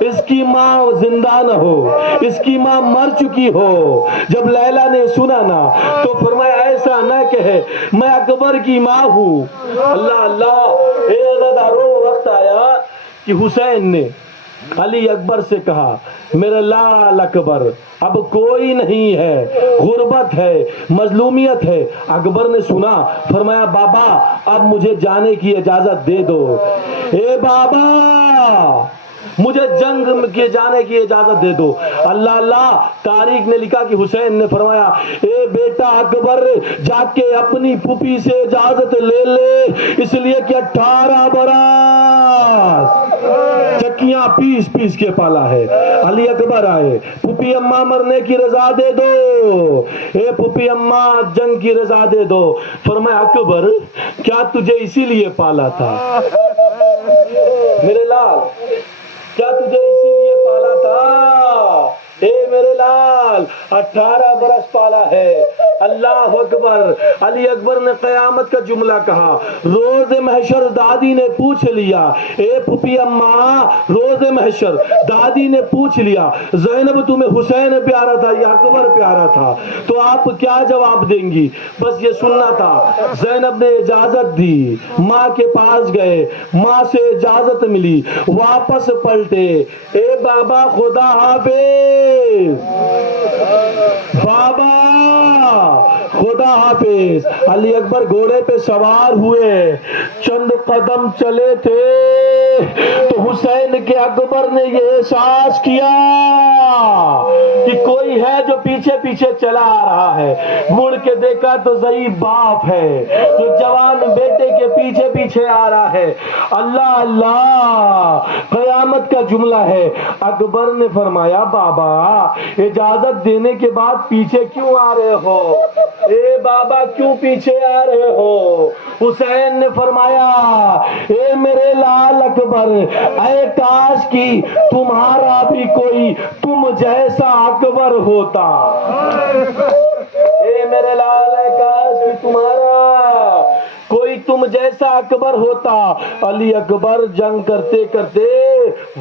اس کی ماں زندہ نہ ہو، اس کی ماں مر چکی ہو۔ جب لیلا نے سنا نا تو فرمایا ایسا نہ کہے میں اکبر کی ماں ہوں۔ اللہ اللہ۔ اے عزادارو وقت آیا کہ حسین نے علی اکبر سے کہا میرے لال اکبر اب کوئی نہیں ہے، غربت ہے، مظلومیت ہے۔ اکبر نے سنا، فرمایا بابا اب مجھے جانے کی اجازت دے دو۔ اے بابا مجھے جنگ کے جانے کی اجازت دے دو۔ اللہ اللہ۔ تاریخ نے لکھا کہ حسین نے فرمایا اے بیٹا اکبر جا کے اپنی پھوپھی سے اجازت لے لے، اس لیے کہ 18 برس چکیاں پیس پیس کے پالا ہے۔ علی اکبر آئے، پھوپھی اماں مرنے کی رضا دے دو، اے پھوپھی اماں جنگ کی رضا دے دو۔ فرمایا اکبر کیا تجھے اسی لیے پالا تھا میرے لال؟ کیا تجھے اسی لیے پالا تھا؟ اے میرے لال 18 برس پالا ہے۔ اللہ اکبر۔ علی اکبر نے قیامت کا جملہ کہا۔ روز محشر دادی نے پوچھ لیا، اے پھوپھی اماں روز محشر دادی نے پوچھ لیا زینب تمہیں حسین پیارا تھا یا اکبر پیارا تھا، تو آپ کیا جواب دیں گی؟ بس یہ سننا تھا۔ زینب نے اجازت دی، ماں کے پاس گئے، ماں سے اجازت ملی، واپس پلٹے، اے بابا خدا حافظ، بابا خدا حافظ۔ علی اکبر گھوڑے پہ سوار ہوئے، چند قدم چلے تھے تو حسین کے اکبر نے یہ احساس کیا کہ کوئی ہے جو پیچھے پیچھے چلا آ رہا ہے۔ مڑ کے دیکھا تو ضعیف باپ ہے جو جوان بیٹے کے پیچھے پیچھے آ رہا ہے۔ اللہ اللہ۔ قیامت کا جملہ ہے. اکبر نے فرمایا بابا اجازت دینے کے بعد پیچھے کیوں آ رہے ہو؟ اے بابا کیوں پیچھے آ رہے ہو؟ حسین نے فرمایا اے میرے لال اکبر، اے کاش کی تمہارا بھی کوئی تم جیسا اکبر ہوتا. اے میرے لال، اے کاش کی تمہارا کوئی تم جیسا اکبر ہوتا. علی اکبر جنگ کرتے کرتے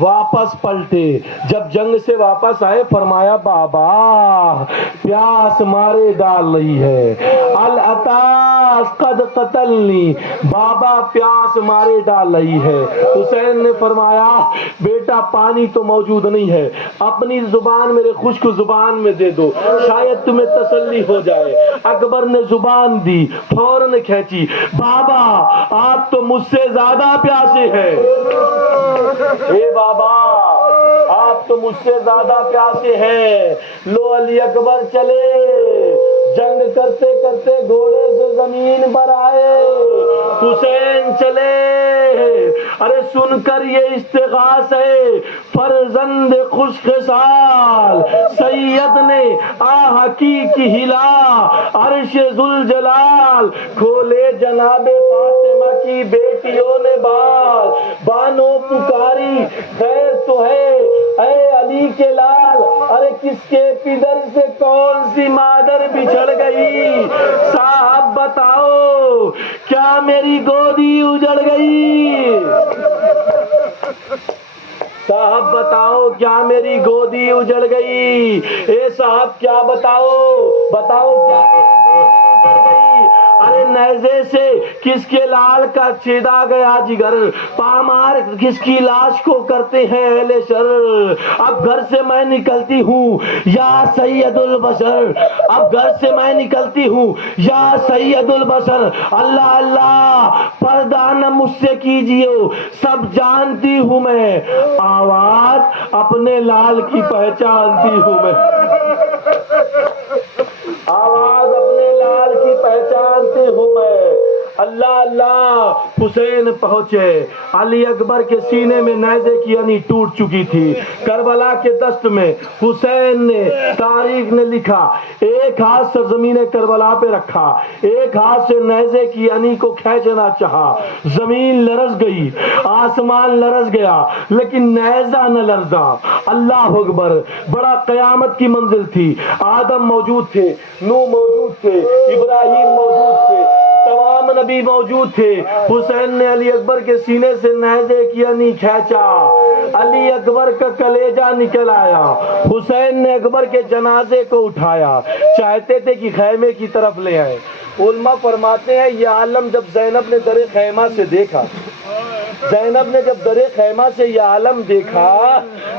واپس پلٹے. جب جنگ سے واپس آئے فرمایا بابا پیاس مارے ڈال رہی ہے، العطاس قد قتلنی، بابا پیاس مارے ڈال رہی ہے. حسین نے فرمایا بیٹا پانی تو موجود نہیں ہے، اپنی زبان میرے خشک زبان میں دے دو، شاید تمہیں تسلی ہو جائے. اکبر نے زبان دی، فوراً کھینچی. بابا آپ تو مجھ سے زیادہ پیاسے ہیں. اے بابا آپ تو مجھ سے زیادہ پیاسے ہیں. لو علی اکبر چلے، جنگ کرتے کرتے گھوڑے سے زمین پر آئے. حسین چلے. ارے سن کر یہ استغاث ہے فرزند خوش خصال، سید نے آہکی کی ہلا عرش ذوالجلال، کھولے جناب فاطمہ کی بیٹیوں نے بال، بانو پکاری خیر تو ہے اے علی کے لال. ارے کس کے پدر سے کون سی مادر بچھڑ گئی؟ صاحب بتاؤ کیا میری گودی اجڑ گئی؟ صاحب بتاؤ کیا میری گودی اجڑ گئی؟ اے صاحب کیا بتاؤ کیا میری گودی اجڑ گئی؟ ارے نیزے سے کس کے لال کا چھیدا گیا جگر، پامار کس کی لاش کو کرتے ہیں اہل شر. اب گھر سے میں نکلتی ہوں یا سید البشر، اب گھر سے میں نکلتی ہوں یا سید البشر. اللہ اللہ پردہ نہ مجھ سے کیجیے، سب جانتی ہوں میں، آواز اپنے لال کی پہچانتی ہوں میں، آواز اپنے لال کی پہچانتی ہوں میں. اللہ اللہ. حسین پہنچے. علی اکبر کے سینے میں نیزے کی یعنی ٹوٹ چکی تھی. کربلا کے دست میں حسین نے، تاریخ نے لکھا، ایک ہاتھ سرزمین کربلا پہ رکھا، ایک ہاتھ سے نیزے کی یعنی کو کھینچنا چاہا. زمین لرز گئی، آسمان لرز گیا، لیکن نیزہ نہ لرزا. اللہ اکبر. بڑا قیامت کی منزل تھی. آدم موجود تھے، نوح موجود تھے، ابراہیم موجود تھے، تمام نبی موجود تھے. حسین نے علی اکبر کے سینے سے نیزے کی یعنی کھینچا، علی اکبر کا کلیجہ نکل آیا. حسین نے اکبر کے جنازے کو اٹھایا، چاہتے تھے کہ خیمے کی طرف لے آئے. علماء فرماتے ہیں یہ عالم جب زینب نے در خیمہ سے دیکھا، زینب نے جب در خیمہ سے یہ عالم دیکھا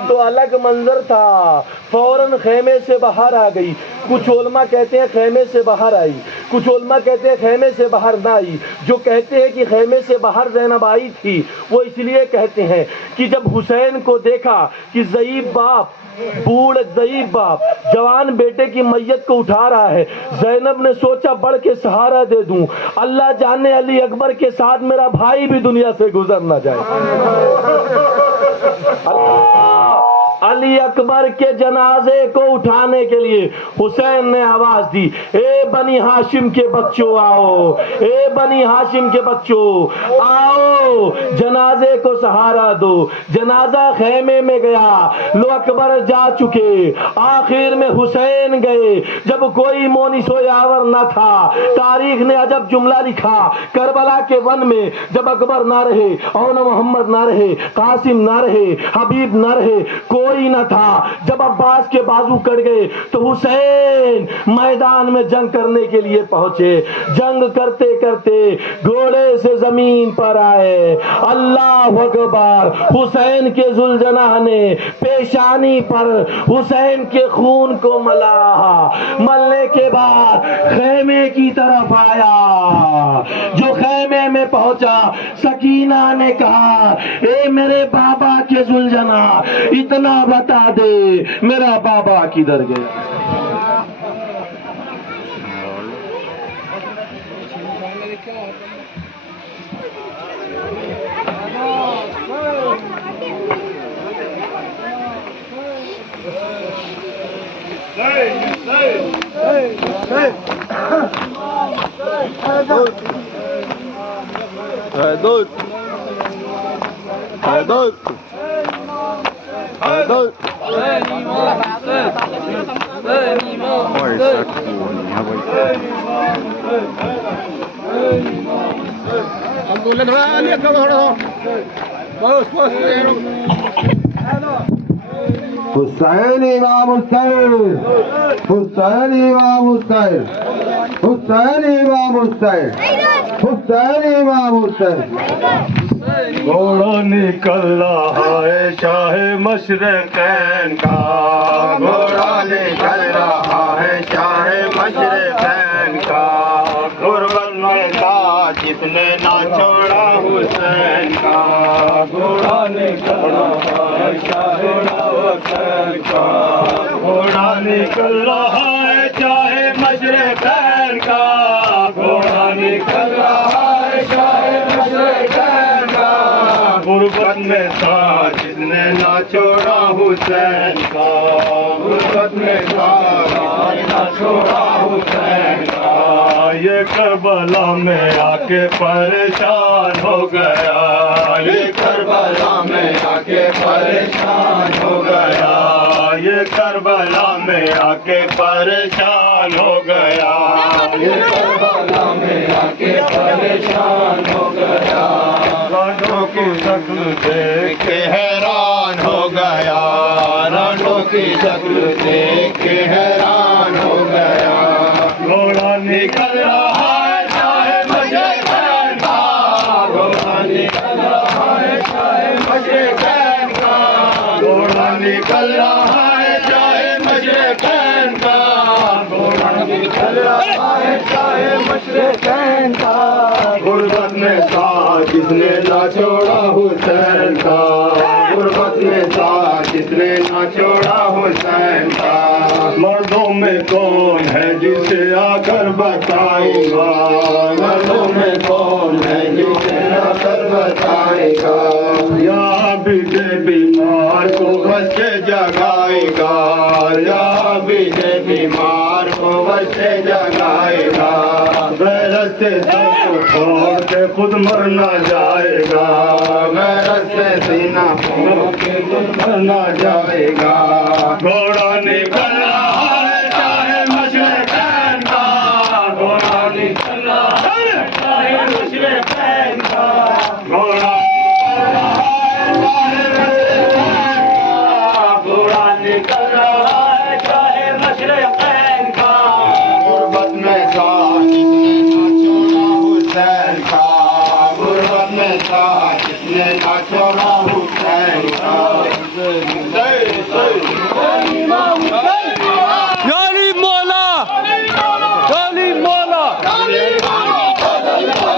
تو الگ منظر تھا. فوراً خیمے سے باہر آ گئی. کچھ علماء کہتے ہیں خیمے سے باہر آئی، کچھ علماء کہتے ہیں خیمے سے باہر نہ آئی. جو کہتے ہیں کہ خیمے سے باہر زینب آئی تھی وہ اس لیے کہتے ہیں کہ جب حسین کو دیکھا کہ ضعیف باپ، بوڑھ ضعیف باپ جوان بیٹے کی میت کو اٹھا رہا ہے، زینب نے سوچا بڑھ کے سہارا دے دوں. اللہ جانے علی اکبر کے ساتھ میرا بھائی بھی دنیا سے گزر نہ جائے. علی اکبر کے جنازے کو اٹھانے کے لیے حسین نے آواز دی، اے بنی ہاشم کے بچوں آؤ، اے بنی ہاشم کے بچوں آؤ، جنازے کو سہارا دو. جنازہ خیمے میں گیا، لو اکبر جا چکے، آخر میں حسین گئے. جب کوئی مونس و یاور نہ تھا، تاریخ نے عجب جملہ لکھا، کربلا کے ون میں جب اکبر نہ رہے، اون محمد نہ رہے، قاسم نہ رہے، حبیب نہ رہے، کوئی نہ تھا. جب عباس کے بازو کٹ گئے تو حسین میدان میں جنگ کرنے کے لیے پہنچے. جنگ کرتے کرتے گھوڑے سے زمین پر آئے. اللہ اکبر. حسین کے ذوالجناح نے پیشانی پر حسین کے خون کو ملا، ملنے کے بعد خیمے کی طرف آیا. جو خیمے میں پہنچا سکینہ نے کہا، اے میرے بابا کے ذوالجناح اتنا بتا دے میرا بابا کدھر گیا؟ حسین امام حسین، حسین امام حسین، حسین امام حسین، حسین امام حسین. گھوڑا نکل رہا ہے شاہ مشرقین کا، گھوڑا نکل رہا ہے شاہ مشرقین کا، غربت میں تھا جس نے نہ چھوڑا حسین کا، گھوڑا نکل رہا ہے شاہ حسین کا، گھوڑا نکل رہا ہے شاہ مشرقین کا، گھوڑا نکل رہا ہے شاہ مشرقین کا، غربت میں تھا جس نے نہ چھوڑا حسین کا، غربت میں تھا نہ چھوڑا حسین کا، یہ کربلا میں آ کے پریشان ہو گیا، یہ کربلا میں آ کے پریشان ہو گیا، یہ کربلا میں آ کے پریشان ہو گیا، یہ کربلا میں آ کے پریشان ہو گیا، رانڈوں کی شکل دیکھ کے حیران ہو گیا، رانڈوں کی شکل دیکھ کے حیران ہو گیا، گھوڑا نکل رہا ہے شاہ مشرقین کا، گھوڑا نکل رہا ہے شاہ مشرقین کا، گھوڑا نکل رہا ہے شاہ مشرقین کا، گھوڑا نکل رہا ہے شاہ مشرقین کا، غربت میں تھا جس نے نہ چھوڑا حسین کا، غربت میں تھا جس نے نہ چھوڑا حسین کا، مردوں میں کون ہے جسے آ کر بتائے گا، مردوں میں کون ہے جسے آ کر بتائے گا، یا بجے بیمار کو بچے جگائے گا، یا بجے بیمار کو بچے جگائے گا، غیرت سے سب کو چھوڑ کے خود مرنا جائے گا، غیرت سے سینہ پھوڑ کے خود مرنا جائے گا، گھوڑا نکل رہا ہے شاہ مشرقین کا، گھوڑا نکل رہا ہے شاہ مشرقین کا، گھوڑا نکل رہا ہے شاہ مشرقین کا، غربت میں تھا جس نے نہ چھوڑا حسین کا، غربت میں تھا جس نے نہ چھوڑا حسین کا،